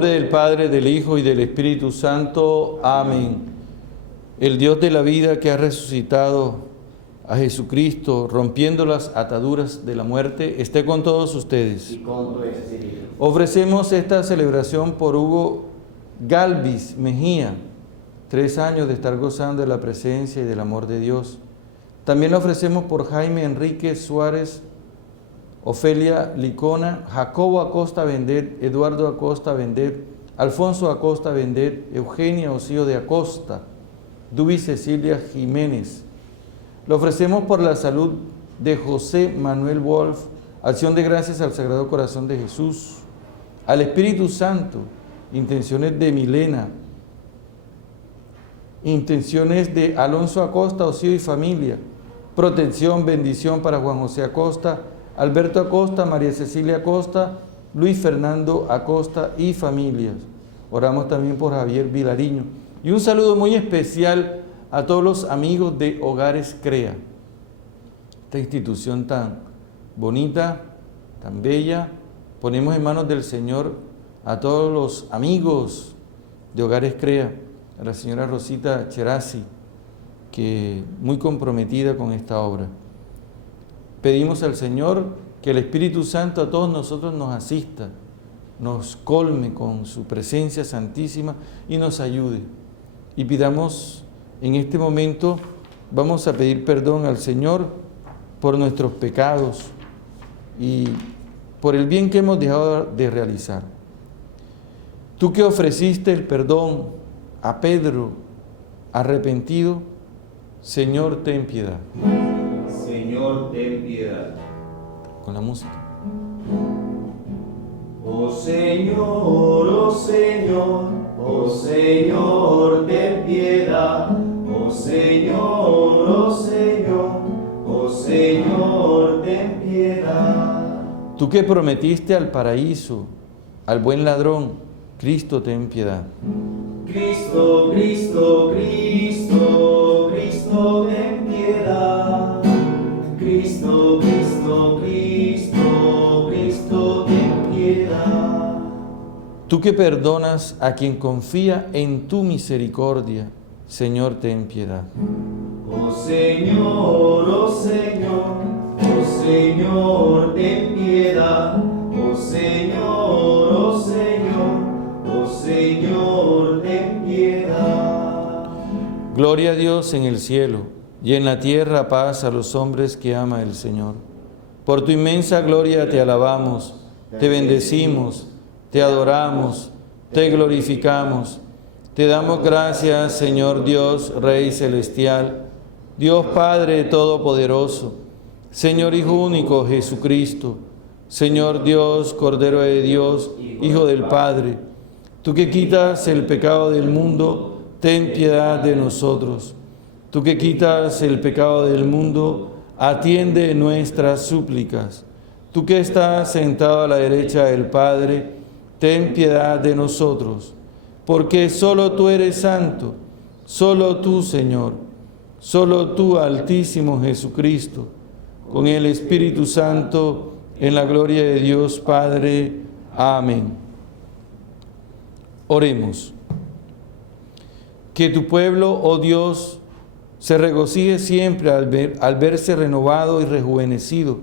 nombre del Padre, del Hijo y del Espíritu Santo. Amén. El Dios de la vida que ha resucitado a Jesucristo, rompiendo las ataduras de la muerte, esté con todos ustedes. Y con tu espíritu. Ofrecemos esta celebración por Hugo Galvis Mejía, 3 años de estar gozando de la presencia y del amor de Dios. También la ofrecemos por Jaime Enrique Suárez, Ofelia Licona, Jacobo Acosta Vendet, Eduardo Acosta Vendet, Alfonso Acosta Vendet, Eugenia Osío de Acosta, Dubi Cecilia Jiménez. Lo ofrecemos por la salud de José Manuel Wolf, acción de gracias al Sagrado Corazón de Jesús, al Espíritu Santo, intenciones de Milena, intenciones de Alonso Acosta, Osío y familia, protección, bendición para Juan José Acosta, Alberto Acosta, María Cecilia Acosta, Luis Fernando Acosta y familias. Oramos también por Javier Vilariño. Y un saludo muy especial a todos los amigos de Hogares Crea, esta institución tan bonita, tan bella. Ponemos en manos del Señor a todos los amigos de Hogares Crea, a la señora Rosita Cherasi, que muy comprometida con esta obra. Pedimos al Señor que el Espíritu Santo a todos nosotros nos asista, nos colme con su presencia santísima y nos ayude. Y pidamos en este momento, vamos a pedir perdón al Señor por nuestros pecados y por el bien que hemos dejado de realizar. Tú que ofreciste el perdón a Pedro arrepentido, Señor, ten piedad. Señor, ten piedad. Con la música. Oh Señor, oh Señor, oh Señor, ten piedad. Oh Señor, oh Señor, oh Señor, ten piedad. Tú que prometiste al paraíso, al buen ladrón, Cristo, ten piedad. Cristo, Cristo, Cristo, Cristo, ten piedad. Cristo, Cristo, Cristo, Cristo, ten piedad. Tú que perdonas a quien confía en tu misericordia, Señor, ten piedad. Oh Señor, oh Señor, oh Señor, ten piedad. Oh Señor, oh Señor, oh Señor, ten piedad. Gloria a Dios en el cielo y en la tierra paz a los hombres que ama el Señor. Por tu inmensa gloria te alabamos, te bendecimos, te adoramos, te glorificamos. Te damos gracias, Señor Dios, Rey Celestial, Dios Padre Todopoderoso, Señor Hijo Único Jesucristo, Señor Dios, Cordero de Dios, Hijo del Padre. Tú que quitas el pecado del mundo, ten piedad de nosotros. Tú que quitas el pecado del mundo, atiende nuestras súplicas. Tú que estás sentado a la derecha del Padre, ten piedad de nosotros. Porque solo tú eres santo, solo tú, Señor, solo tú, Altísimo Jesucristo, con el Espíritu Santo, en la gloria de Dios Padre. Amén. Oremos. Que tu pueblo, oh Dios, se regocije siempre al verse renovado y rejuvenecido,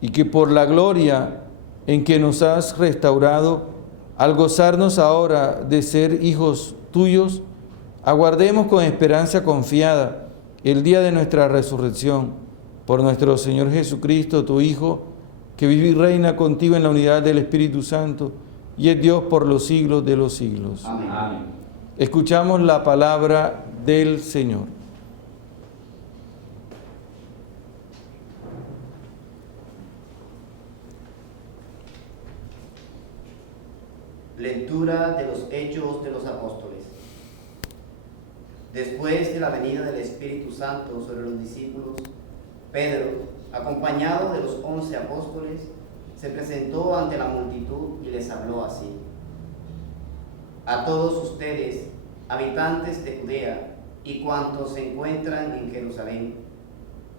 y que por la gloria en que nos has restaurado, al gozarnos ahora de ser hijos tuyos, aguardemos con esperanza confiada el día de nuestra resurrección, por nuestro Señor Jesucristo, tu Hijo, que vive y reina contigo en la unidad del Espíritu Santo, y es Dios por los siglos de los siglos. Amén. Amén. Escuchamos la palabra del Señor. Lectura de los Hechos de los Apóstoles. Después de la venida del Espíritu Santo sobre los discípulos, Pedro, acompañado de los 11 apóstoles, se presentó ante la multitud y les habló así: A todos ustedes, habitantes de Judea y cuantos se encuentran en Jerusalén,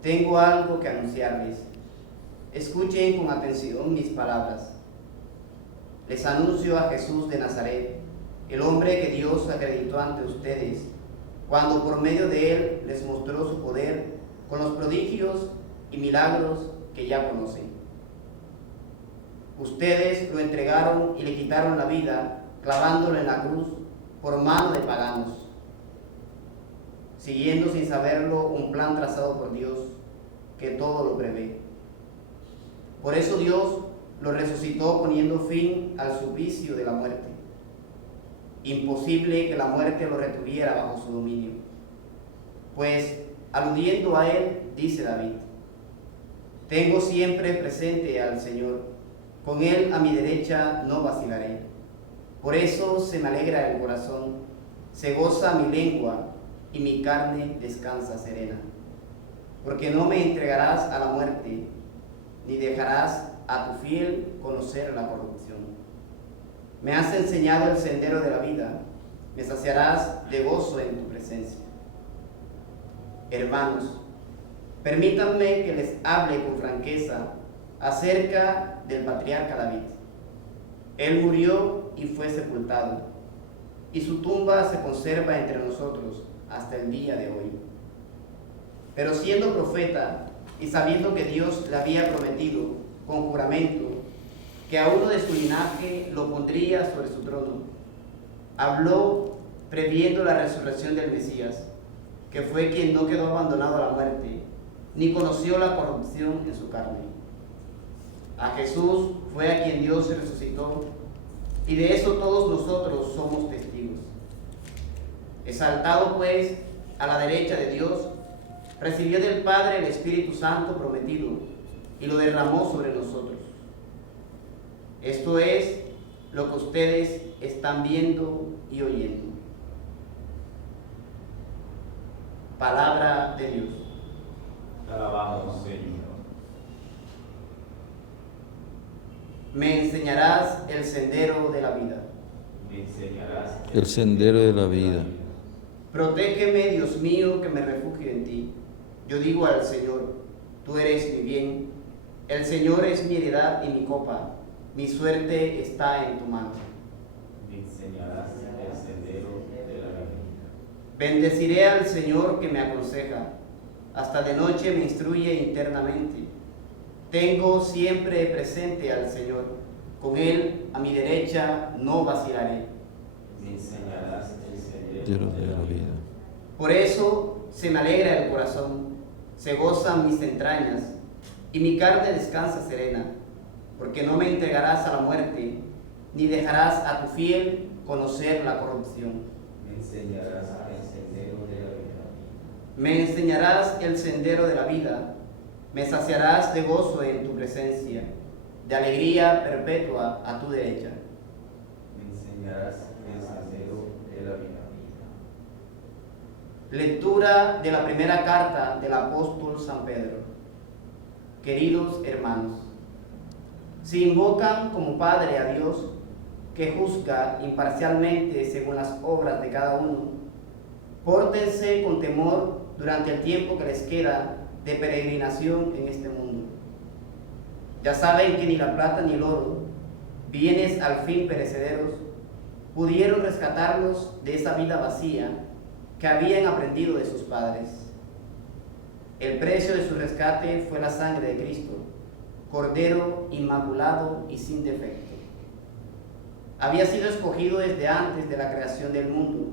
tengo algo que anunciarles. Escuchen con atención mis palabras. les anuncio a Jesús de Nazaret, el hombre que Dios acreditó ante ustedes, cuando por medio de él les mostró su poder con los prodigios y milagros que ya conocen. Ustedes lo entregaron y le quitaron la vida, clavándolo en la cruz por mano de paganos, siguiendo sin saberlo un plan trazado por Dios, que todo lo prevé. Por eso Dios lo resucitó poniendo fin al suplicio de la muerte. Imposible que la muerte lo retuviera bajo su dominio. Pues, aludiendo a él, dice David: tengo siempre presente al Señor, con él a mi derecha no vacilaré. Por eso se me alegra el corazón, se goza mi lengua y mi carne descansa serena. Porque no me entregarás a la muerte, ni dejarás a tu fiel conocer la corrupción. Me has enseñado el sendero de la vida, me saciarás de gozo en tu presencia. Hermanos, permítanme que les hable con franqueza acerca del patriarca David. Él murió y fue sepultado, y su tumba se conserva entre nosotros hasta el día de hoy. Pero siendo profeta y sabiendo que Dios le había prometido con juramento que a uno de su linaje lo pondría sobre su trono, habló previendo la resurrección del Mesías, que fue quien no quedó abandonado a la muerte, ni conoció la corrupción en su carne. A Jesús fue a quien Dios resucitó, y de eso todos nosotros somos testigos. Exaltado pues a la derecha de Dios, recibió del Padre el Espíritu Santo prometido y lo derramó sobre nosotros. Esto es lo que ustedes están viendo y oyendo. Palabra de Dios. Te alabamos, Señor. Me enseñarás el sendero de la vida. Me enseñarás El sendero de la vida. Protégeme, Dios mío, que me refugio en ti. Yo digo al Señor, tú eres mi bien. El Señor es mi heredad y mi copa. Mi suerte está en tu mano. Me enseñarás el sendero de la vida. Bendeciré al Señor que me aconseja. Hasta de noche me instruye internamente. Tengo siempre presente al Señor. Con Él a mi derecha no vacilaré. Me enseñarás el sendero De la vida. Por eso se me alegra el corazón, se gozan mis entrañas, y mi carne descansa serena, porque no me entregarás a la muerte, ni dejarás a tu fiel conocer la corrupción. Me enseñarás el sendero de la vida. Me enseñarás el sendero de la vida, me saciarás de gozo en tu presencia, de alegría perpetua a tu derecha. Me enseñarás el sendero de la vida. Lectura de la primera carta del apóstol San Pedro. Queridos hermanos, si invocan como Padre a Dios, que juzga imparcialmente según las obras de cada uno, pórtense con temor durante el tiempo que les queda de peregrinación en este mundo. Ya saben que ni la plata ni el oro, bienes al fin perecederos, pudieron rescatarlos de esa vida vacía que habían aprendido de sus padres. El precio de su rescate fue la sangre de Cristo, Cordero inmaculado y sin defecto. Había sido escogido desde antes de la creación del mundo.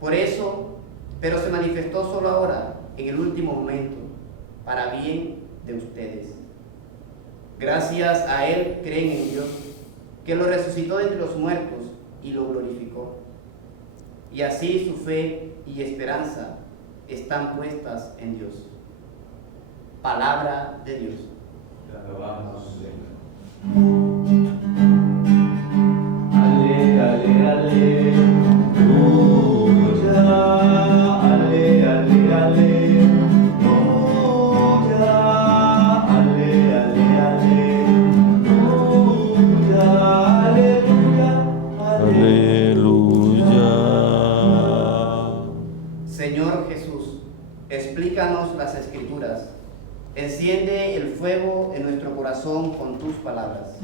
Por eso, pero se manifestó solo ahora, en el último momento, para bien de ustedes. Gracias a Él creen en Dios, que lo resucitó de entre los muertos y lo glorificó. Y así su fe y esperanza están puestas en Dios. Palabra de Dios. Te alabamos, Señor. Ale, ale, aleluya. Ale, ale, aleluya. Ale, ale, aleluya. Aleluya. Aleluya. Señor Jesús, explícanos las Escrituras. Enciende el fuego en nuestro corazón con tus palabras.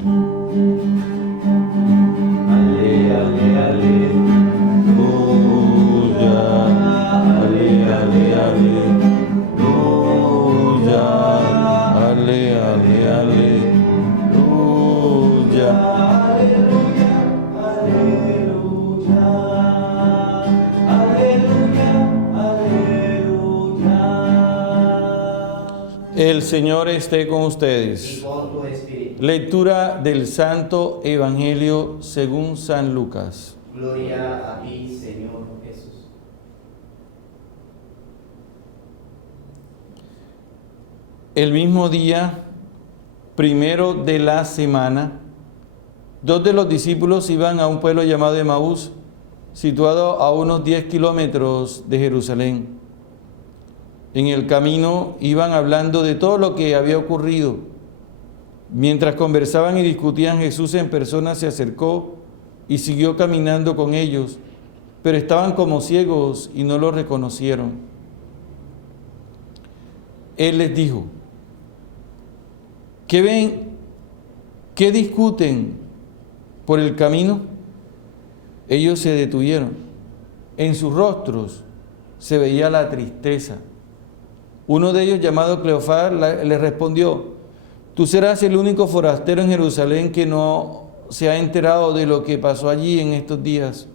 El Señor esté con ustedes. Y con tu espíritu. Lectura del Santo Evangelio según San Lucas. Gloria a ti, Señor Jesús. El mismo día, primero de la semana, dos de los discípulos iban a un pueblo llamado Emaús, situado a unos 10 kilómetros de Jerusalén. En el camino iban hablando de todo lo que había ocurrido. Mientras conversaban y discutían, Jesús en persona se acercó y siguió caminando con ellos, pero estaban como ciegos y no lo reconocieron. Él les dijo: ¿qué ven? ¿Qué discuten por el camino? Ellos se detuvieron. En sus rostros se veía la tristeza. Uno de ellos, llamado Cleofás, le respondió: tú serás el único forastero en Jerusalén que no se ha enterado de lo que pasó allí en estos días.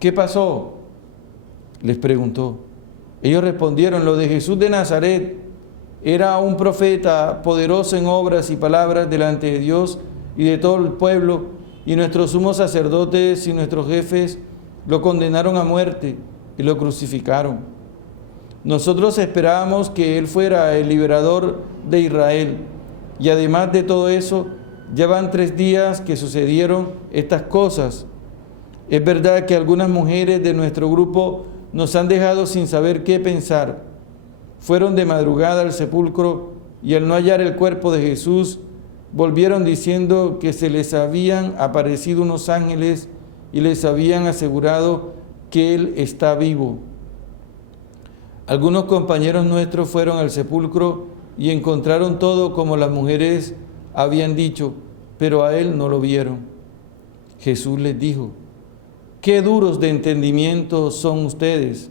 ¿Qué pasó?, les preguntó. Ellos respondieron: lo de Jesús de Nazaret. Era un profeta poderoso en obras y palabras delante de Dios y de todo el pueblo, y nuestros sumos sacerdotes y nuestros jefes lo condenaron a muerte y lo crucificaron. Nosotros esperábamos que Él fuera el liberador de Israel, y además de todo eso, ya van 3 días que sucedieron estas cosas. Es verdad que algunas mujeres de nuestro grupo nos han dejado sin saber qué pensar. Fueron de madrugada al sepulcro y al no hallar el cuerpo de Jesús, volvieron diciendo que se les habían aparecido unos ángeles y les habían asegurado que Él está vivo. Algunos compañeros nuestros fueron al sepulcro y encontraron todo como las mujeres habían dicho, pero a Él no lo vieron. Jesús les dijo: qué duros de entendimiento son ustedes.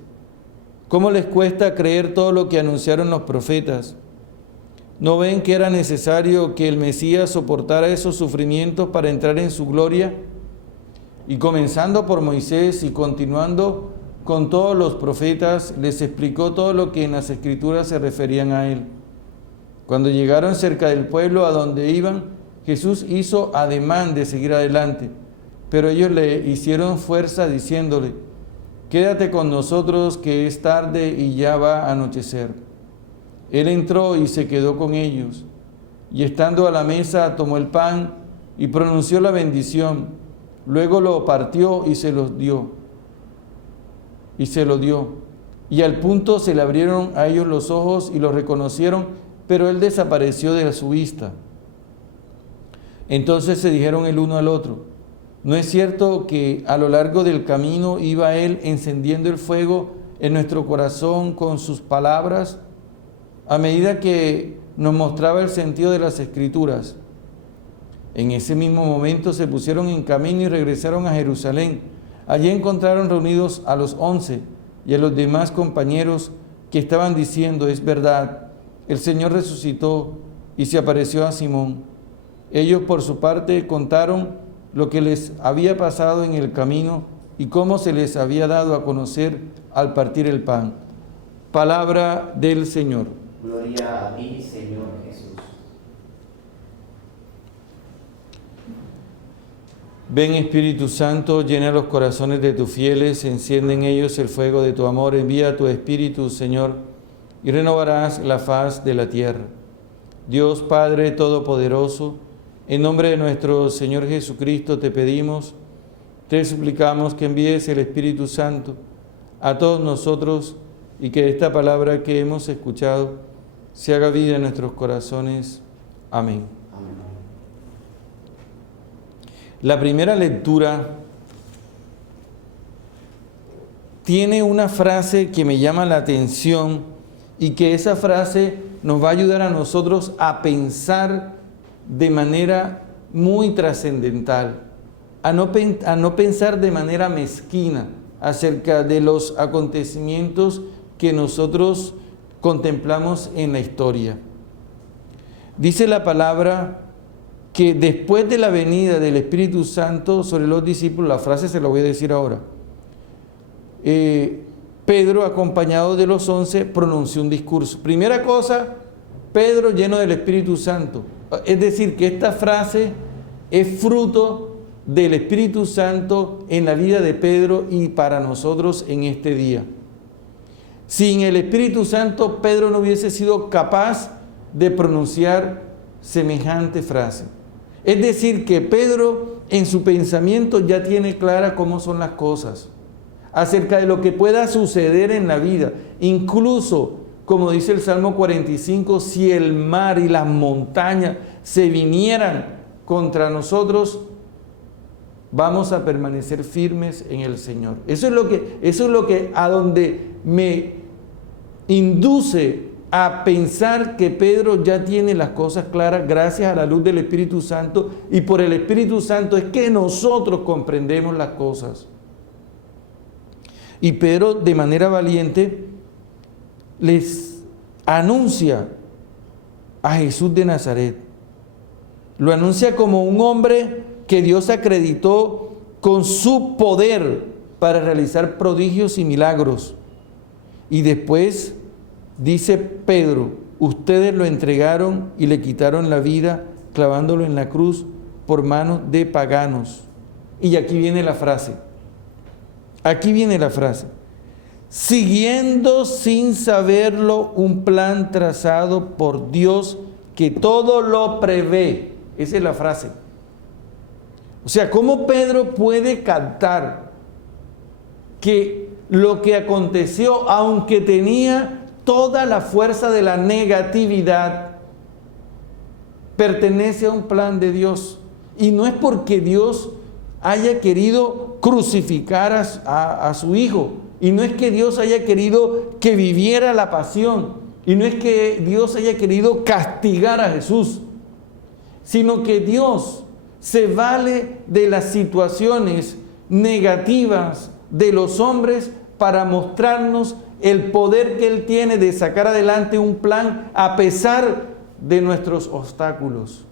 ¿Cómo les cuesta creer todo lo que anunciaron los profetas? ¿No ven que era necesario que el Mesías soportara esos sufrimientos para entrar en su gloria? Y comenzando por Moisés y continuando con todos los profetas, les explicó todo lo que en las Escrituras se referían a Él. Cuando llegaron cerca del pueblo a donde iban, Jesús hizo ademán de seguir adelante, pero ellos le hicieron fuerza diciéndole: quédate con nosotros, que es tarde y ya va a anochecer. Él entró y se quedó con ellos, y estando a la mesa tomó el pan y pronunció la bendición, luego lo partió y se lo dio. Y al punto se le abrieron a ellos los ojos y lo reconocieron, pero Él desapareció de su vista. Entonces se dijeron el uno al otro: ¿no es cierto que a lo largo del camino iba Él encendiendo el fuego en nuestro corazón con sus palabras, a medida que nos mostraba el sentido de las Escrituras? En ese mismo momento se pusieron en camino y regresaron a Jerusalén. Allí encontraron reunidos a los 11 y a los demás compañeros que estaban diciendo: es verdad, el Señor resucitó y se apareció a Simón. Ellos por su parte contaron lo que les había pasado en el camino y cómo se les había dado a conocer al partir el pan. Palabra del Señor. Gloria a ti, Señor Jesús. Ven, Espíritu Santo, llena los corazones de tus fieles, enciende en ellos el fuego de tu amor. Envía tu Espíritu, Señor, y renovarás la faz de la tierra. Dios Padre Todopoderoso, en nombre de nuestro Señor Jesucristo te pedimos, te suplicamos que envíes el Espíritu Santo a todos nosotros y que esta palabra que hemos escuchado se haga vida en nuestros corazones. Amén. Amén. La primera lectura tiene una frase que me llama la atención y que esa frase nos va a ayudar a nosotros a pensar de manera muy trascendental, a no pensar de manera mezquina acerca de los acontecimientos que nosotros contemplamos en la historia. Dice la palabra que después de la venida del Espíritu Santo sobre los discípulos, la frase se la voy a decir ahora, Pedro, acompañado de los 11, pronunció un discurso. Primera cosa, Pedro lleno del Espíritu Santo. Es decir, que esta frase es fruto del Espíritu Santo en la vida de Pedro y para nosotros en este día. Sin el Espíritu Santo, Pedro no hubiese sido capaz de pronunciar semejante frase. Es decir, que Pedro en su pensamiento ya tiene clara cómo son las cosas, acerca de lo que pueda suceder en la vida. Incluso, como dice el Salmo 45, si el mar y las montañas se vinieran contra nosotros, vamos a permanecer firmes en el Señor. Eso es lo que a donde me induce a pensar que Pedro ya tiene las cosas claras gracias a la luz del Espíritu Santo, y por el Espíritu Santo es que nosotros comprendemos las cosas. Y Pedro, de manera valiente, les anuncia a Jesús de Nazaret. Lo anuncia como un hombre que Dios acreditó con su poder para realizar prodigios y milagros. Y después dice Pedro, ustedes lo entregaron y le quitaron la vida clavándolo en la cruz por manos de paganos. Y aquí viene la frase. Aquí viene la frase. Siguiendo sin saberlo un plan trazado por Dios que todo lo prevé. Esa es la frase. O sea, ¿cómo Pedro puede captar que lo que aconteció, aunque tenía toda la fuerza de la negatividad, pertenece a un plan de Dios? Y no es porque Dios haya querido crucificar a su Hijo, y no es que Dios haya querido que viviera la pasión, y no es que Dios haya querido castigar a Jesús, sino que Dios se vale de las situaciones negativas de los hombres para mostrarnos el poder que Él tiene de sacar adelante un plan a pesar de nuestros obstáculos.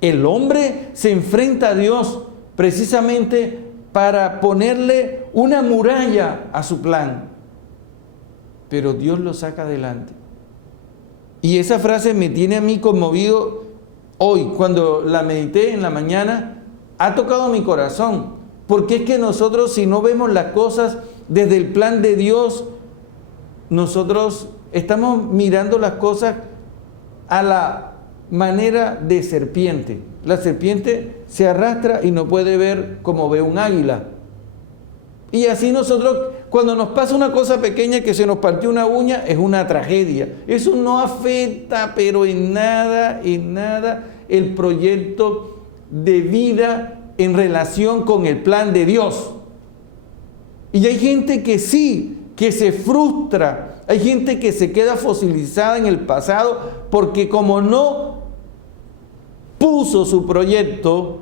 El hombre se enfrenta a Dios precisamente para ponerle una muralla a su plan, pero Dios lo saca adelante. Y esa frase me tiene a mí conmovido hoy, cuando la medité en la mañana, ha tocado mi corazón, porque es que nosotros, si no vemos las cosas desde el plan de Dios, nosotros estamos mirando las cosas a la manera de serpiente. La serpiente se arrastra y no puede ver como ve un águila. Y así nosotros, cuando nos pasa una cosa pequeña, que se nos partió una uña, es una tragedia. Eso no afecta, pero en nada, el proyecto de vida en relación con el plan de Dios. Y hay gente que sí, que se frustra, hay gente que se queda fosilizada en el pasado, porque como no puso su proyecto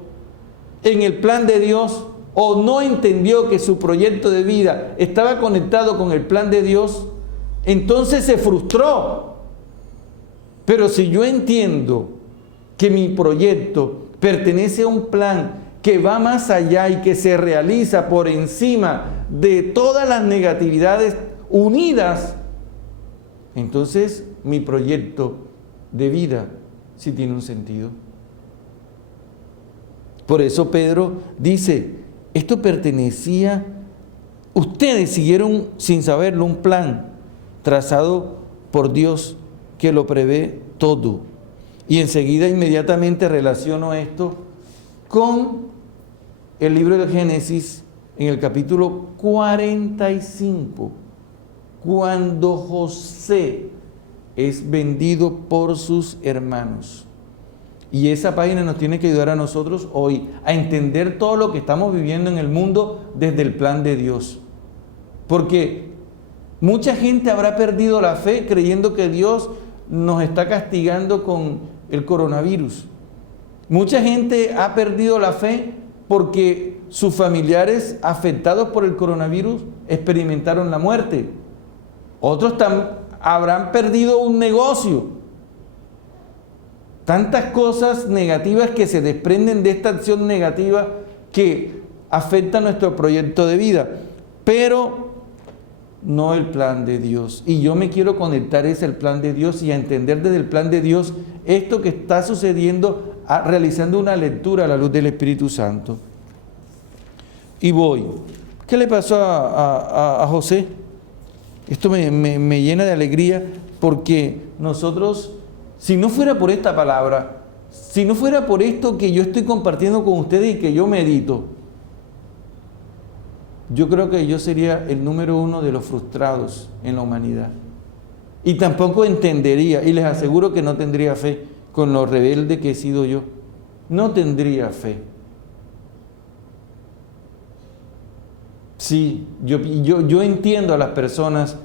en el plan de Dios, o no entendió que su proyecto de vida estaba conectado con el plan de Dios, entonces se frustró. Pero si yo entiendo que mi proyecto pertenece a un plan que va más allá y que se realiza por encima de todas las negatividades unidas, entonces mi proyecto de vida sí tiene un sentido. Por eso Pedro dice, esto pertenecía, ustedes siguieron sin saberlo un plan trazado por Dios que lo prevé todo. Y enseguida inmediatamente relaciono esto con el libro de Génesis en el capítulo 45, cuando José es vendido por sus hermanos. Y esa página nos tiene que ayudar a nosotros hoy a entender todo lo que estamos viviendo en el mundo desde el plan de Dios. Porque mucha gente habrá perdido la fe creyendo que Dios nos está castigando con el coronavirus. Mucha gente ha perdido la fe porque sus familiares afectados por el coronavirus experimentaron la muerte. Otros habrán perdido un negocio. Tantas cosas negativas que se desprenden de esta acción negativa que afecta nuestro proyecto de vida, pero no el plan de Dios. Y yo me quiero conectar es el plan de Dios y a entender desde el plan de Dios esto que está sucediendo realizando una lectura a la luz del Espíritu Santo. Y voy. ¿Qué le pasó a José? Esto me llena de alegría porque nosotros, si no fuera por esta palabra, si no fuera por esto que yo estoy compartiendo con ustedes y que yo medito, yo creo que yo sería el número uno de los frustrados en la humanidad. Y tampoco entendería, y les aseguro que no tendría fe con lo rebelde que he sido yo. No tendría fe. Sí, yo entiendo a las personas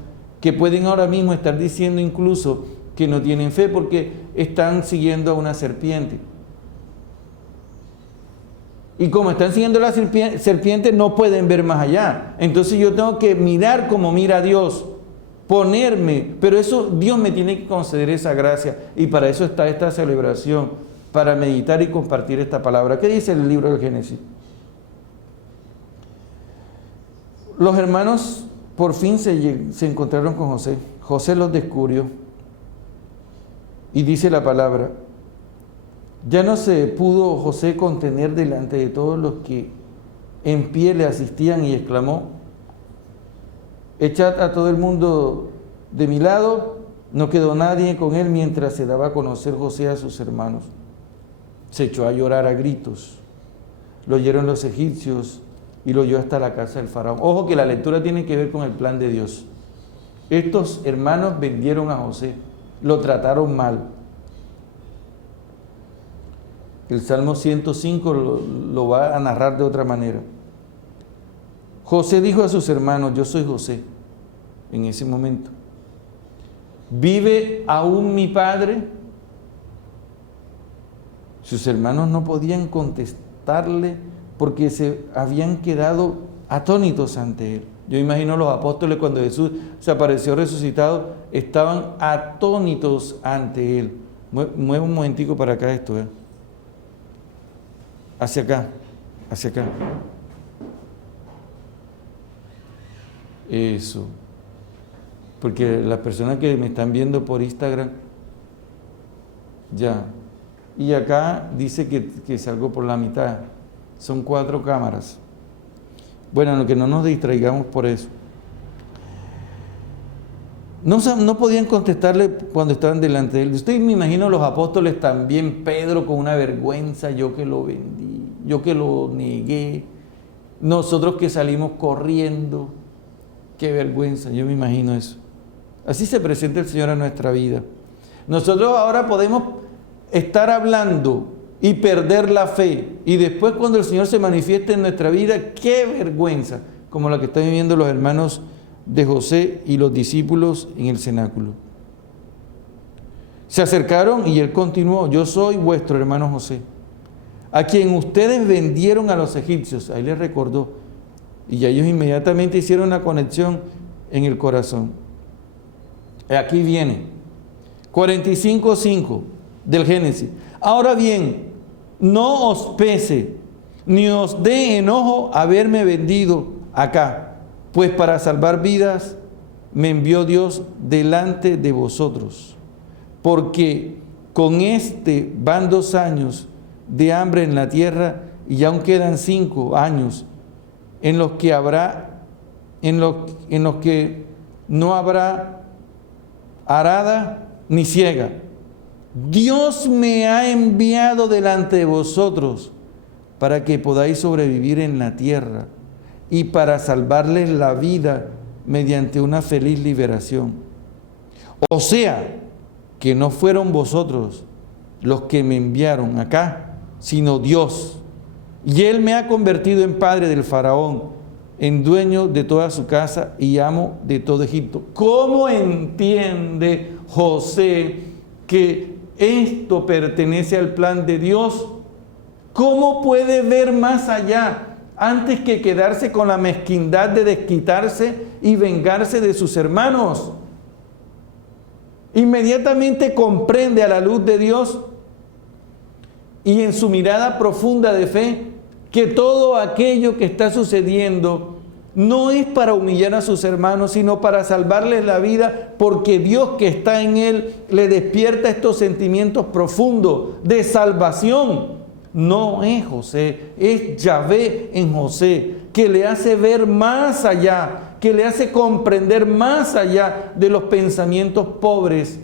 que pueden ahora mismo estar diciendo incluso que no tienen fe porque están siguiendo a una serpiente. Y como están siguiendo a la serpiente, no pueden ver más allá. Entonces yo tengo que mirar como mira Dios, ponerme, pero eso Dios me tiene que conceder esa gracia. Y para eso está esta celebración, para meditar y compartir esta palabra. ¿Qué dice el libro del Génesis? Los hermanos por fin se encontraron con José. José los descubrió. Y dice la palabra, ya no se pudo José contener delante de todos los que en pie le asistían y exclamó, echad a todo el mundo de mi lado. No quedó nadie con él mientras se daba a conocer José a sus hermanos. Se echó a llorar a gritos. Lo oyeron los egipcios y lo oyó hasta la casa del faraón. Ojo que la lectura tiene que ver con el plan de Dios. Estos hermanos vendieron a José, lo trataron mal. El Salmo 105 lo va a narrar de otra manera. José dijo a sus hermanos, yo soy José, en ese momento. ¿Vive aún mi padre? Sus hermanos no podían contestarle porque se habían quedado atónitos ante él. Yo imagino los apóstoles cuando Jesús se apareció resucitado, estaban atónitos ante él. Mueve un momentico para acá esto, hacia acá, hacia acá. Eso. Porque las personas que me están viendo por Instagram, ya. Y acá dice que salgo por la mitad. Son 4 cámaras. Bueno, que no nos distraigamos por eso. No podían contestarle cuando estaban delante de él. Usted me imagino los apóstoles también, Pedro con una vergüenza, yo que lo vendí, yo que lo negué, nosotros que salimos corriendo, qué vergüenza, yo me imagino eso. Así se presenta el Señor a nuestra vida. Nosotros ahora podemos estar hablando y perder la fe, y después cuando el Señor se manifieste en nuestra vida, qué vergüenza, como la que están viviendo los hermanos de José y los discípulos en el cenáculo. Se acercaron y él continuó, yo soy vuestro hermano José, a quien ustedes vendieron a los egipcios. Ahí les recordó, y ya ellos inmediatamente hicieron una conexión en el corazón. Aquí viene 45:5 del Génesis. Ahora bien, no os pese ni os dé enojo haberme vendido acá, pues para salvar vidas me envió Dios delante de vosotros, porque con este van 2 años de hambre en la tierra y aún quedan 5 años en los que no habrá arada ni siega. Dios me ha enviado delante de vosotros para que podáis sobrevivir en la tierra y para salvarles la vida mediante una feliz liberación. O sea, que no fueron vosotros los que me enviaron acá, sino Dios. Y Él me ha convertido en padre del faraón, en dueño de toda su casa y amo de todo Egipto. ¿Cómo entiende José que esto pertenece al plan de Dios? ¿Cómo puede ver más allá antes que quedarse con la mezquindad de desquitarse y vengarse de sus hermanos? Inmediatamente comprende a la luz de Dios y en su mirada profunda de fe que todo aquello que está sucediendo no es para humillar a sus hermanos, sino para salvarles la vida, porque Dios que está en él le despierta estos sentimientos profundos de salvación. No es José, es Yahvé en José, que le hace ver más allá, que le hace comprender más allá de los pensamientos pobres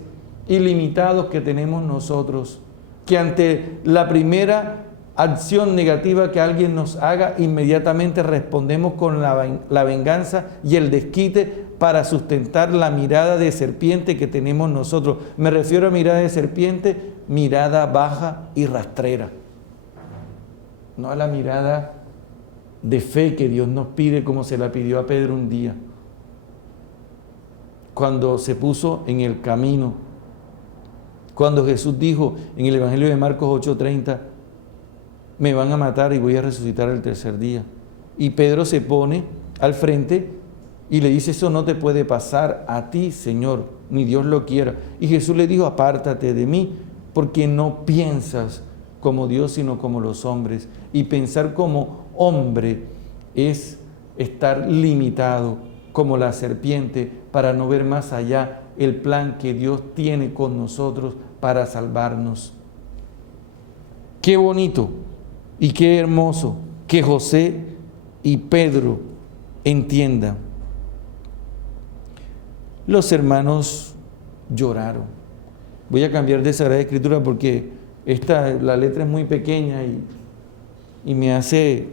y limitados que tenemos nosotros, que ante la primera acción negativa que alguien nos haga, inmediatamente respondemos con la venganza y el desquite para sustentar la mirada de serpiente que tenemos nosotros. Me refiero a mirada de serpiente, mirada baja y rastrera. No a la mirada de fe que Dios nos pide, como se la pidió a Pedro un día, cuando se puso en el camino. Cuando Jesús dijo en el Evangelio de Marcos 8:30, me van a matar y voy a resucitar el tercer día. Y Pedro se pone al frente y le dice, eso no te puede pasar a ti, Señor, ni Dios lo quiera. Y Jesús le dijo, apártate de mí, porque no piensas como Dios, sino como los hombres. Y pensar como hombre es estar limitado como la serpiente para no ver más allá el plan que Dios tiene con nosotros para salvarnos. Qué bonito y qué hermoso que José y Pedro entiendan. Los hermanos lloraron. Voy a cambiar de Sagrada Escritura porque la letra es muy pequeña y me hace...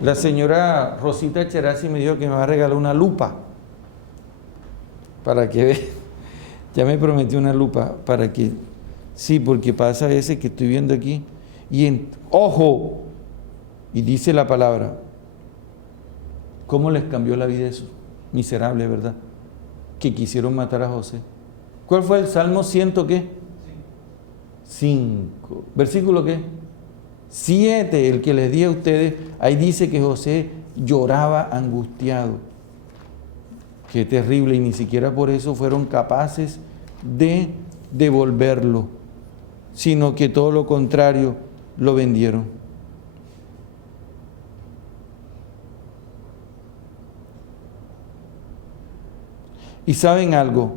La señora Rosita Cherasi me dijo que me va a regalar una lupa para que vea. Ya me prometió una lupa para que... Sí, porque pasa a veces que estoy viendo aquí y ¡ojo! Y dice la palabra, ¿cómo les cambió la vida eso? Miserable, ¿verdad? Que quisieron matar a José. ¿Cuál fue el Salmo 100 qué? 5. ¿Versículo qué? 7, el que les di a ustedes. Ahí dice que José lloraba angustiado. Qué terrible, y ni siquiera por eso fueron capaces de devolverlo, sino que todo lo contrario, lo vendieron. Y saben algo,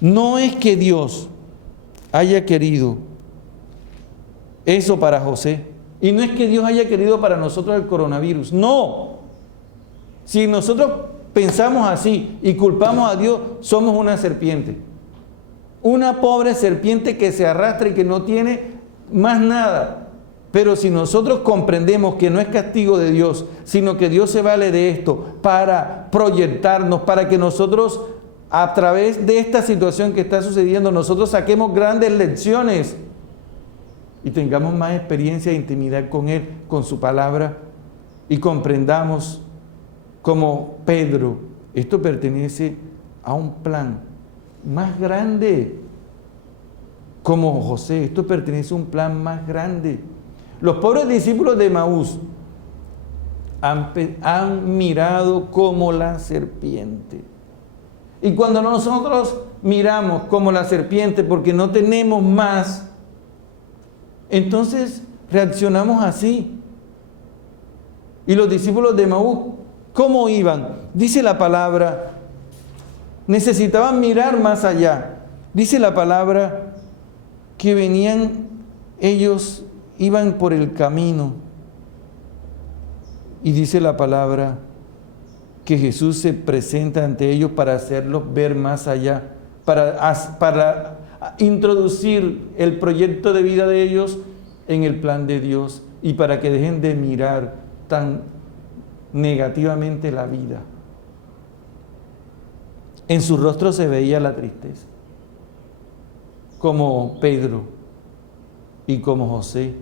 no es que Dios haya querido eso para José, y no es que Dios haya querido para nosotros el coronavirus, no. Si nosotros pensamos así y culpamos a Dios, somos una serpiente. Una pobre serpiente que se arrastra y que no tiene más nada. Pero si nosotros comprendemos que no es castigo de Dios, sino que Dios se vale de esto para proyectarnos, para que nosotros, a través de esta situación que está sucediendo, nosotros saquemos grandes lecciones y tengamos más experiencia e intimidad con Él, con su palabra, y comprendamos como Pedro, esto pertenece a un plan más grande. Como José, esto pertenece a un plan más grande. Los pobres discípulos de Emaús han mirado como la serpiente. Y cuando nosotros miramos como la serpiente porque no tenemos más, entonces reaccionamos así. Y los discípulos de Emaús, ¿cómo iban? Dice la palabra, necesitaban mirar más allá. Dice la palabra que venían, ellos iban por el camino. Y dice la palabra que Jesús se presenta ante ellos para hacerlos ver más allá, para introducir el proyecto de vida de ellos en el plan de Dios y para que dejen de mirar tan negativamente la vida. En su rostro se veía la tristeza, como Pedro y como José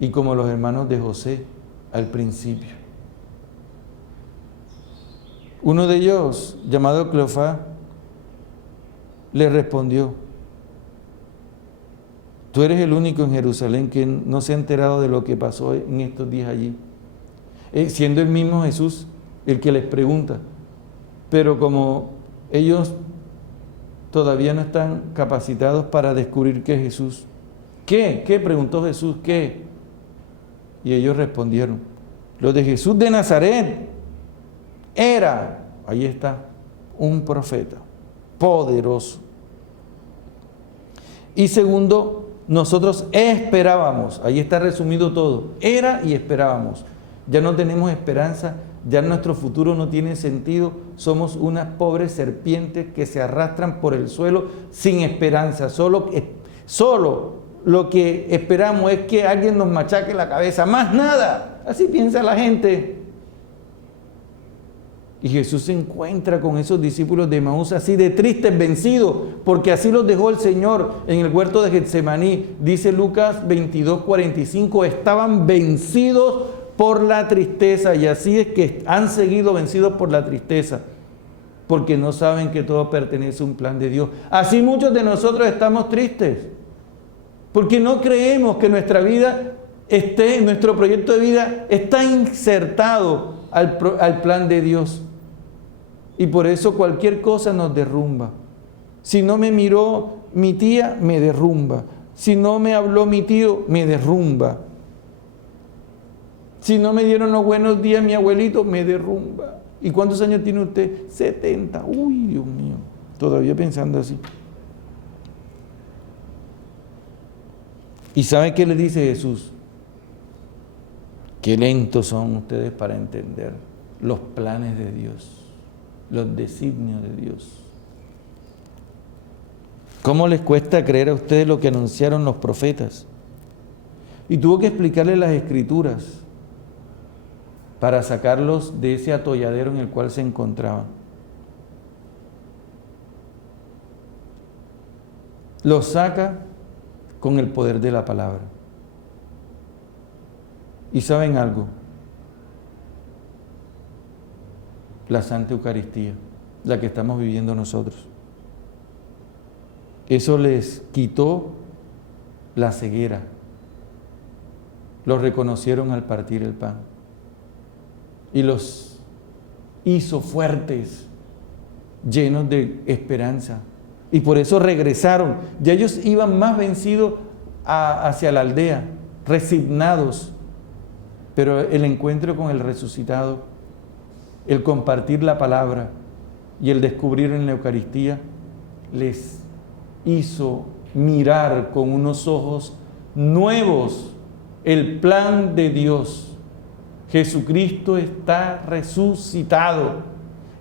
y como los hermanos de José al principio. Uno de ellos, llamado Cleofás, le respondió: tú eres el único en Jerusalén que no se ha enterado de lo que pasó en estos días allí. Siendo el mismo Jesús el que les pregunta, pero como ellos todavía no están capacitados para descubrir que es Jesús, ¿Qué? ¿Qué? Preguntó Jesús, ¿qué? Y ellos respondieron, lo de Jesús de Nazaret era, ahí está, un profeta poderoso. Y segundo, nosotros esperábamos, ahí está resumido todo, era y esperábamos. Ya no tenemos esperanza, ya nuestro futuro no tiene sentido, somos unas pobres serpientes que se arrastran por el suelo sin esperanza, solo lo que esperamos es que alguien nos machaque la cabeza, más nada, así piensa la gente. Y Jesús se encuentra con esos discípulos de Emaús así de tristes, vencidos, porque así los dejó el Señor en el huerto de Getsemaní. Dice Lucas 22:45, estaban vencidos por la tristeza, y así es que han seguido vencidos por la tristeza, porque no saben que todo pertenece a un plan de Dios. Así muchos de nosotros estamos tristes, porque no creemos que nuestra vida nuestro proyecto de vida está insertado al plan de Dios. Y por eso cualquier cosa nos derrumba. Si no me miró mi tía, me derrumba. Si no me habló mi tío, me derrumba. Si no me dieron los buenos días mi abuelito, me derrumba. ¿Y cuántos años tiene usted? 70. Uy, Dios mío. Todavía pensando así. ¿Y sabe qué le dice Jesús? Qué lentos son ustedes para entender los planes de Dios, los designios de Dios. ¿Cómo les cuesta creer a ustedes lo que anunciaron los profetas? Y tuvo que explicarles las Escrituras para sacarlos de ese atolladero en el cual se encontraban. Los saca con el poder de la palabra. ¿Y saben algo? La Santa Eucaristía, la que estamos viviendo nosotros. Eso les quitó la ceguera. Los reconocieron al partir el pan. Y los hizo fuertes, llenos de esperanza. Y por eso regresaron. Ya ellos iban más vencidos hacia la aldea, resignados. Pero el encuentro con el resucitado, el compartir la palabra y el descubrir en la Eucaristía, les hizo mirar con unos ojos nuevos el plan de Dios. Jesucristo está resucitado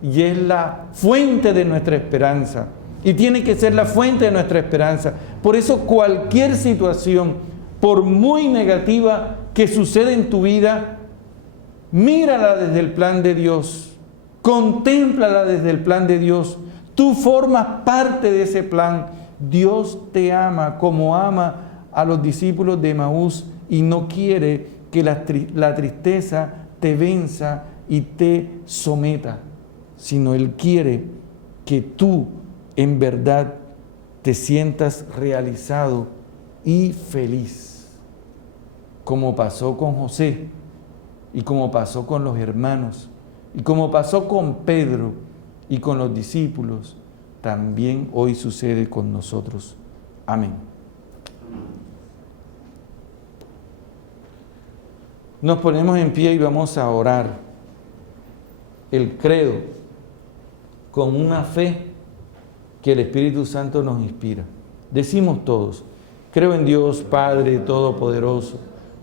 y es la fuente de nuestra esperanza. Y tiene que ser la fuente de nuestra esperanza. Por eso cualquier situación, por muy negativa que sucede en tu vida, mírala desde el plan de Dios, contémplala desde el plan de Dios. Tú formas parte de ese plan. Dios te ama como ama a los discípulos de Emaús y no quiere que la tristeza te venza y te someta, sino Él quiere que tú en verdad te sientas realizado y feliz, como pasó con José y como pasó con los hermanos y como pasó con Pedro y con los discípulos, también hoy sucede con nosotros. Amén. Nos ponemos en pie y vamos a orar el credo con una fe que el Espíritu Santo nos inspira. Decimos todos: creo en Dios Padre Todopoderoso,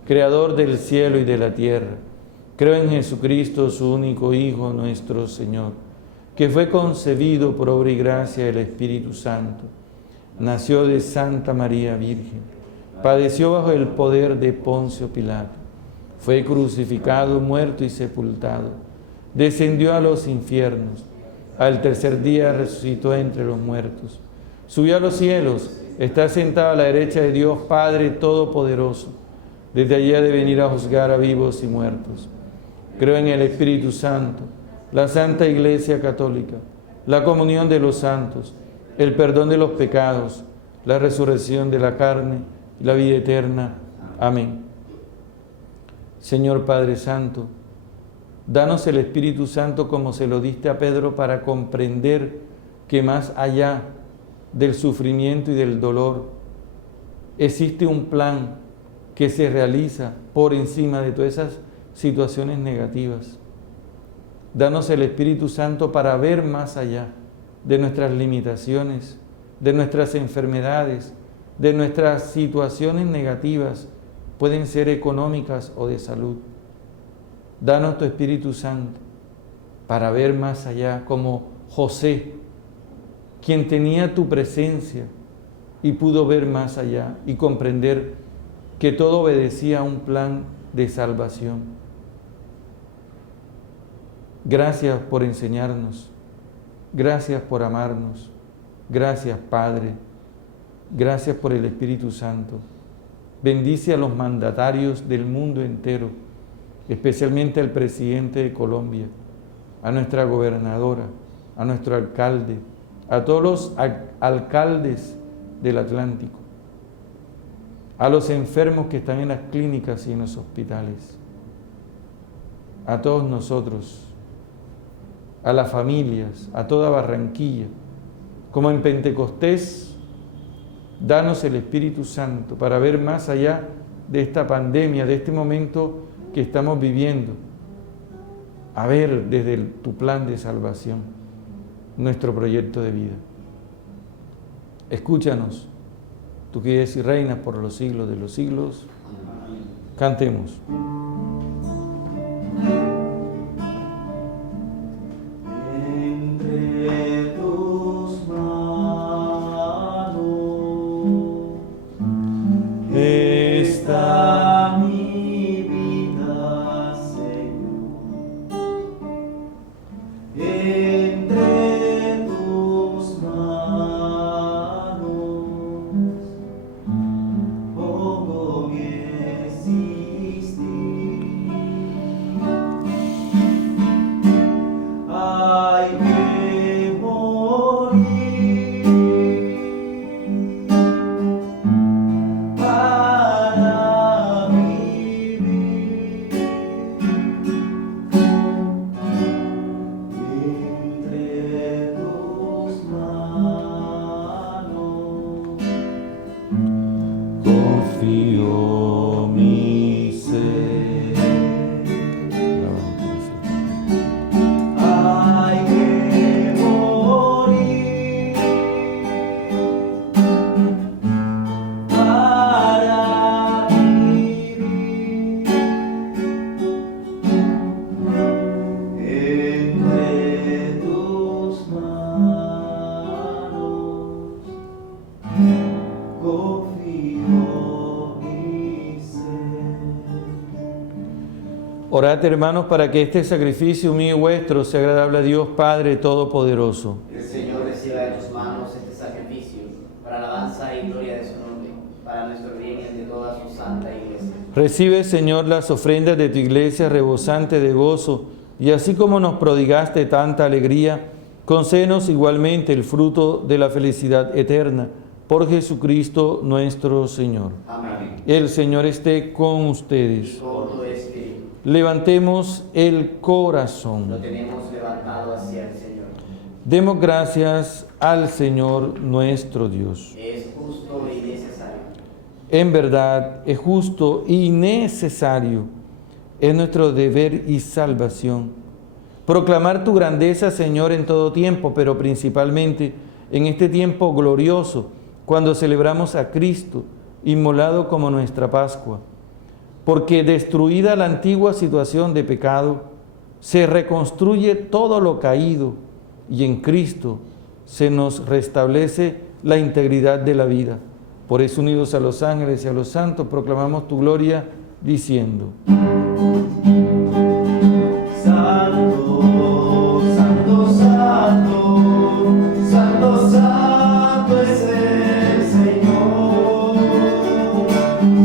Creador del cielo y de la tierra. Creo en Jesucristo, su único Hijo, nuestro Señor, que fue concebido por obra y gracia del Espíritu Santo. Nació de Santa María Virgen, padeció bajo el poder de Poncio Pilato, fue crucificado, muerto y sepultado, descendió a los infiernos, al tercer día resucitó entre los muertos, subió a los cielos, está sentado a la derecha de Dios Padre Todopoderoso, desde allí ha de venir a juzgar a vivos y muertos. Creo en el Espíritu Santo, la Santa Iglesia Católica, la comunión de los santos, el perdón de los pecados, la resurrección de la carne y la vida eterna. Amén. Señor Padre Santo, danos el Espíritu Santo como se lo diste a Pedro para comprender que más allá del sufrimiento y del dolor existe un plan que se realiza por encima de todas esas situaciones negativas. Danos el Espíritu Santo para ver más allá de nuestras limitaciones, de nuestras enfermedades, de nuestras situaciones negativas, pueden ser económicas o de salud. Danos tu Espíritu Santo para ver más allá, como José, quien tenía tu presencia y pudo ver más allá y comprender que todo obedecía a un plan de salvación. Gracias por enseñarnos, gracias por amarnos, gracias Padre, gracias por el Espíritu Santo. Bendice a los mandatarios del mundo entero, especialmente al presidente de Colombia, a nuestra gobernadora, a nuestro alcalde, a todos los alcaldes del Atlántico, a los enfermos que están en las clínicas y en los hospitales, a todos nosotros, a las familias, a toda Barranquilla, como en Pentecostés. Danos el Espíritu Santo para ver más allá de esta pandemia, de este momento que estamos viviendo, a ver desde tu plan de salvación nuestro proyecto de vida. Escúchanos, tú que eres y reinas por los siglos de los siglos. Cantemos. Está mi vida, Señor, entre tus manos, pongo mi existir. Hay que morir para vivir entre tus manos. Confío mi ser. Hay que morir para vivir entre tus manos. Confío mi ser. Orad, hermanos, para que este sacrificio mío y vuestro sea agradable a Dios Padre Todopoderoso. Que el Señor reciba de tus manos este sacrificio para alabanza y gloria de su nombre, para nuestro bien y el de toda su santa iglesia. Recibe, Señor, las ofrendas de tu iglesia rebosante de gozo, y así como nos prodigaste tanta alegría, concédenos igualmente el fruto de la felicidad eterna. Por Jesucristo nuestro Señor. Amén. El Señor esté con ustedes. Y con tu espíritu. Levantemos el Lo corazón. tenemos levantado hacia el Señor. Demos gracias al Señor nuestro Dios. Es justo y necesario. En verdad es justo y necesario, es nuestro deber y salvación, proclamar tu grandeza, Señor, en todo tiempo, pero principalmente en este tiempo glorioso, cuando celebramos a Cristo, inmolado como nuestra Pascua. Porque destruida la antigua situación de pecado, se reconstruye todo lo caído y en Cristo se nos restablece la integridad de la vida. Por eso, unidos a los ángeles y a los santos, proclamamos tu gloria diciendo: Santo, santo, santo, santo, santo es el Señor.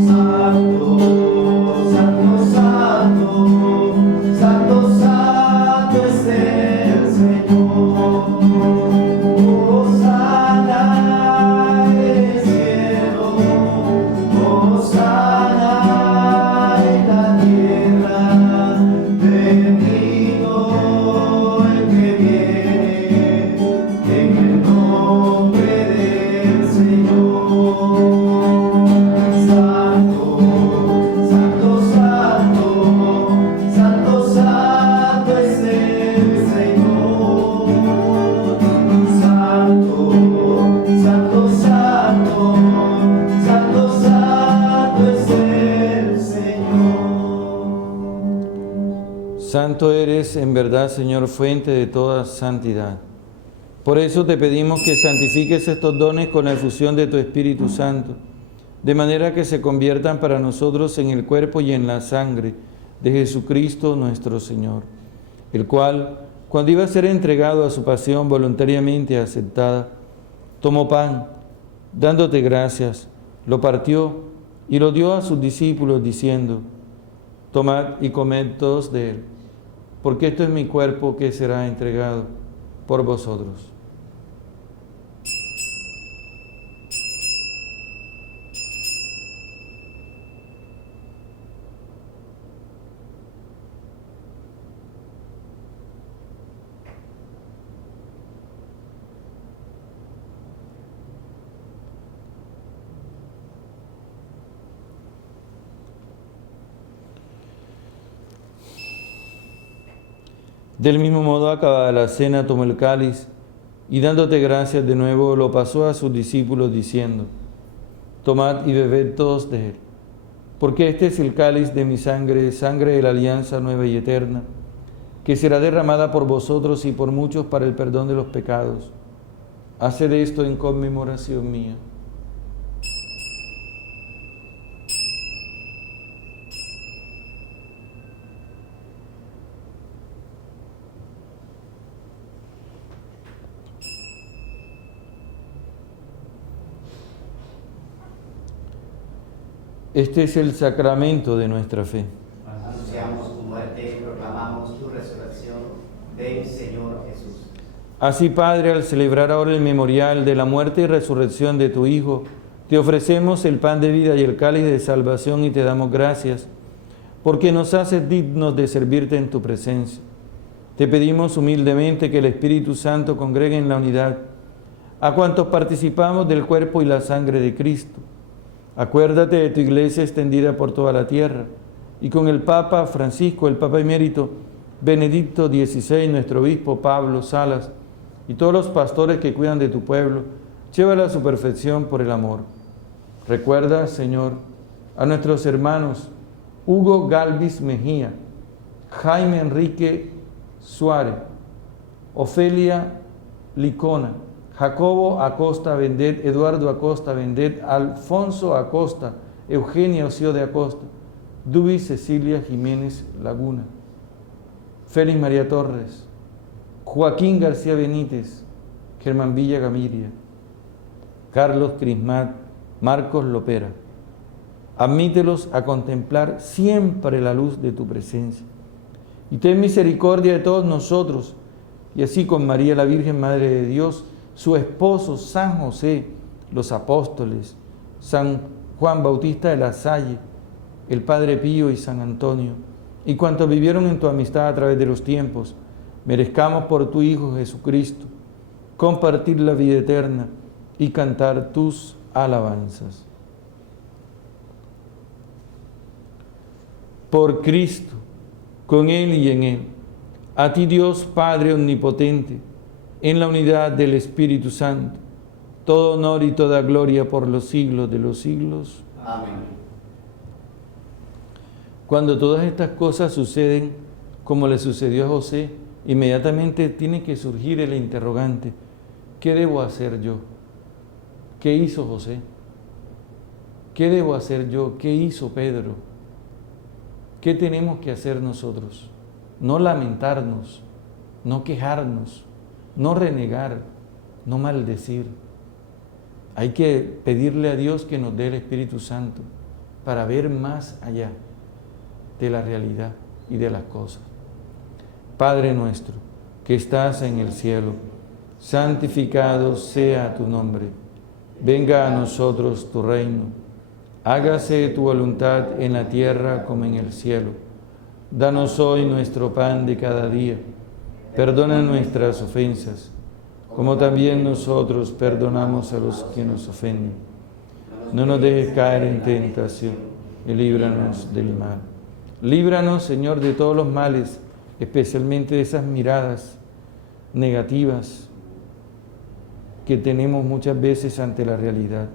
Santo, santo, santo, santo, santo es el Señor. Hosana en el cielo, Hosana en la tierra. Santo eres en verdad, Señor, fuente de toda santidad. Por eso te pedimos que santifiques estos dones con la efusión de tu Espíritu Santo, de manera que se conviertan para nosotros en el cuerpo y en la sangre de Jesucristo nuestro Señor, el cual, cuando iba a ser entregado a su pasión voluntariamente aceptada, tomó pan, dándote gracias, lo partió y lo dio a sus discípulos, diciendo: tomad y comed todos de él, porque esto es mi cuerpo que será entregado por vosotros. Del mismo modo, acabada la cena, tomó el cáliz y dándote gracias de nuevo, lo pasó a sus discípulos diciendo: tomad y bebed todos de él, porque este es el cáliz de mi sangre, sangre de la alianza nueva y eterna, que será derramada por vosotros y por muchos para el perdón de los pecados. Haced esto en conmemoración mía. Este es el sacramento de nuestra fe. Anunciamos tu muerte y proclamamos tu resurrección. Ven, Señor Jesús. Así, Padre, al celebrar ahora el memorial de la muerte y resurrección de tu Hijo, te ofrecemos el pan de vida y el cáliz de salvación y te damos gracias, porque nos haces dignos de servirte en tu presencia. Te pedimos humildemente que el Espíritu Santo congregue en la unidad a cuantos participamos del cuerpo y la sangre de Cristo. Acuérdate de tu iglesia extendida por toda la tierra, y con el Papa Francisco, el Papa emérito Benedicto XVI, nuestro obispo Pablo Salas, y todos los pastores que cuidan de tu pueblo, llévala a su perfección por el amor. Recuerda, Señor, a nuestros hermanos Hugo Galvis Mejía, Jaime Enrique Suárez, Ofelia Licona, Jacobo Acosta Vendet, Eduardo Acosta Vendet, Alfonso Acosta, Eugenia Ocio de Acosta, Dubi Cecilia Jiménez Laguna, Félix María Torres, Joaquín García Benítez, Germán Villa Gaviria, Carlos Crismat, Marcos Lopera. Admítelos a contemplar siempre la luz de tu presencia. Y ten misericordia de todos nosotros, y así con María la Virgen Madre de Dios, su esposo San José, los apóstoles, San Juan Bautista de la Salle, el Padre Pío y San Antonio, y cuantos vivieron en tu amistad a través de los tiempos, merezcamos por tu Hijo Jesucristo compartir la vida eterna y cantar tus alabanzas. Por Cristo, con Él y en Él, a ti Dios Padre Omnipotente, en la unidad del Espíritu Santo, todo honor y toda gloria por los siglos de los siglos. Amén. Cuando todas estas cosas suceden, como le sucedió a José, inmediatamente tiene que surgir el interrogante: ¿qué debo hacer yo? ¿Qué hizo José? ¿Qué debo hacer yo? ¿Qué hizo Pedro? ¿Qué tenemos que hacer nosotros? No lamentarnos, no quejarnos, no renegar, no maldecir. Hay que pedirle a Dios que nos dé el Espíritu Santo para ver más allá de la realidad y de las cosas. Padre nuestro, que estás en el cielo, santificado sea tu nombre. Venga a nosotros tu reino. Hágase tu voluntad en la tierra como en el cielo. Danos hoy nuestro pan de cada día. Perdona nuestras ofensas, como también nosotros perdonamos a los que nos ofenden. No nos dejes caer en tentación y líbranos del mal. Líbranos, Señor, de todos los males, especialmente de esas miradas negativas que tenemos muchas veces ante la realidad.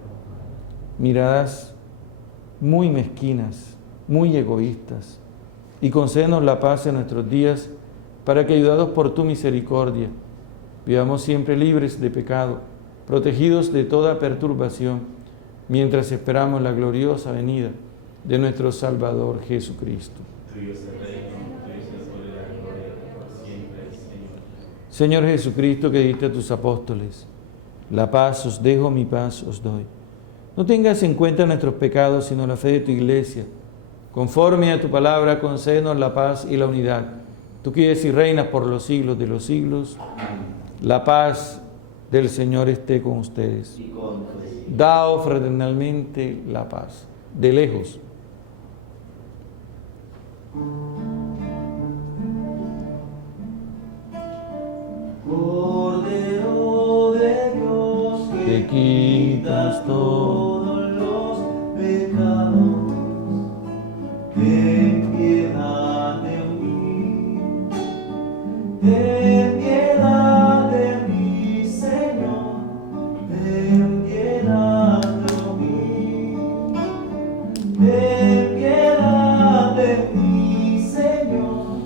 Miradas muy mezquinas, muy egoístas, y concédenos la paz en nuestros días, para que, ayudados por tu misericordia, vivamos siempre libres de pecado, protegidos de toda perturbación, mientras esperamos la gloriosa venida de nuestro Salvador Jesucristo. Tuyo es el reino, tuyo es el poder y la gloria, por siempre, Señor. Señor Jesucristo, que diste a tus apóstoles, la paz os dejo, mi paz os doy. No tengas en cuenta nuestros pecados, sino la fe de tu Iglesia. Conforme a tu palabra, concédenos la paz y la unidad. Tú que vives y reinas por los siglos de los siglos. La paz del Señor esté con ustedes. Y con tu espíritu. Daos fraternalmente la paz. De lejos. Cordero de Dios, Que quitas todos los pecados, ten piedad de mí, ten piedad de mí, Señor, ten piedad de mí, ten piedad de mí, Señor,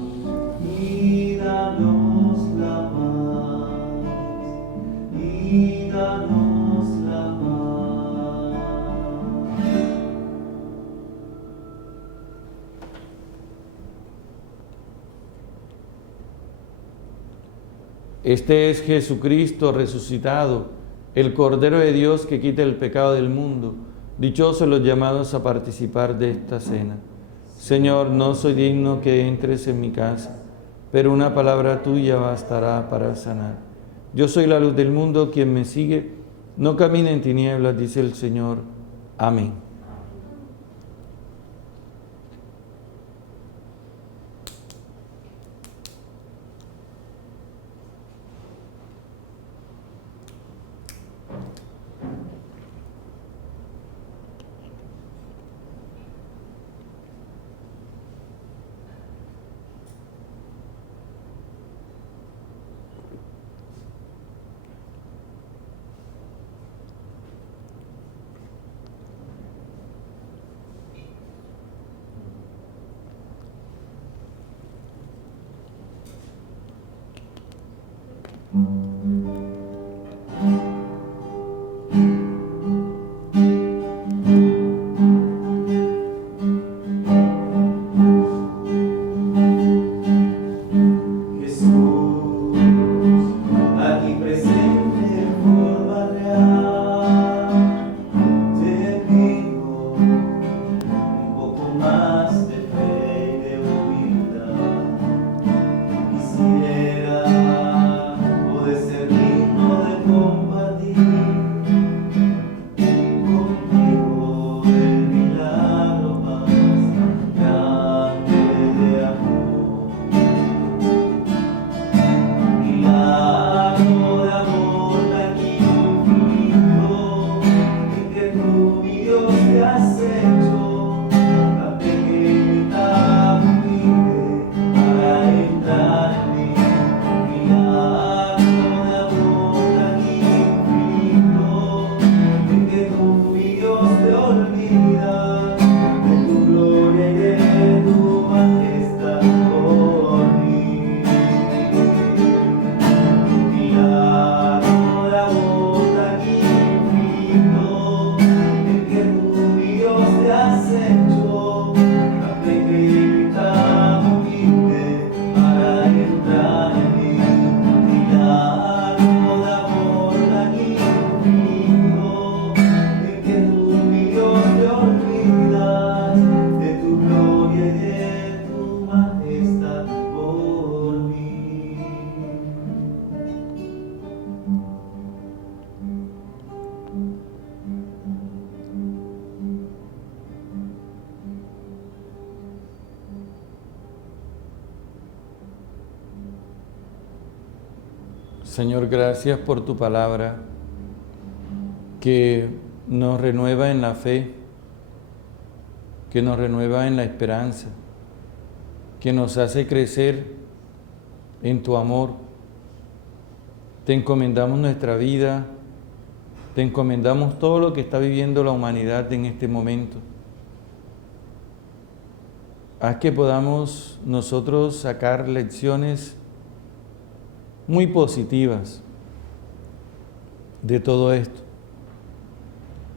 y danos la paz, y danos la paz. Este es Jesucristo resucitado, el Cordero de Dios que quita el pecado del mundo. Dichosos los llamados a participar de esta cena. Señor, no soy digno que entres en mi casa, pero una palabra tuya bastará para sanar. Yo soy la luz del mundo, quien me sigue no camina en tinieblas, dice el Señor. Amén. Señor, gracias por tu palabra que nos renueva en la fe, que nos renueva en la esperanza, que nos hace crecer en tu amor. Te encomendamos nuestra vida, te encomendamos todo lo que está viviendo la humanidad en este momento. haz que podamos nosotros sacar lecciones muy positivas de todo esto.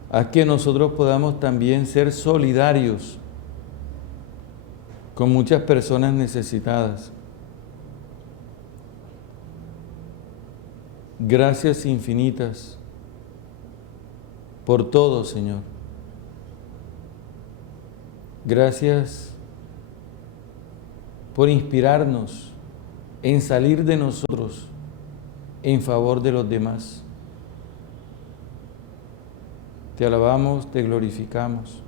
Haz que nosotros podamos también ser solidarios con muchas personas necesitadas. Gracias infinitas por todo, Señor. Gracias por inspirarnos en salir de nosotros en favor de los demás. Te alabamos, te glorificamos.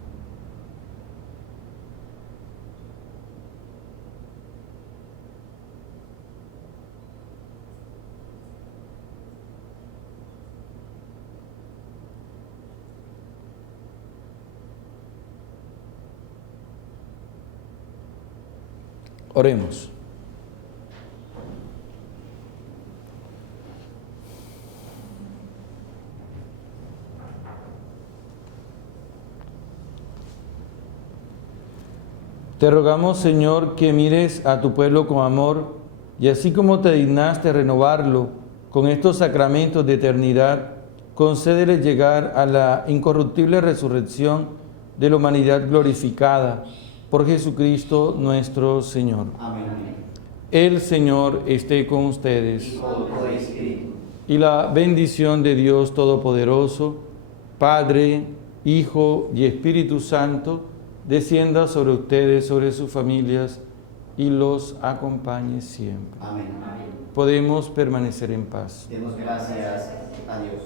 Oremos. Te rogamos, Señor, que mires a tu pueblo con amor y así como te dignaste renovarlo con estos sacramentos de eternidad, concédele llegar a la incorruptible resurrección de la humanidad glorificada por Jesucristo nuestro Señor. Amén. El Señor esté con ustedes. Y con tu espíritu. Y la bendición de Dios Todopoderoso, Padre, Hijo y Espíritu Santo, descienda sobre ustedes, sobre sus familias y los acompañe siempre. Amén. Podemos permanecer en paz. Demos gracias a Dios.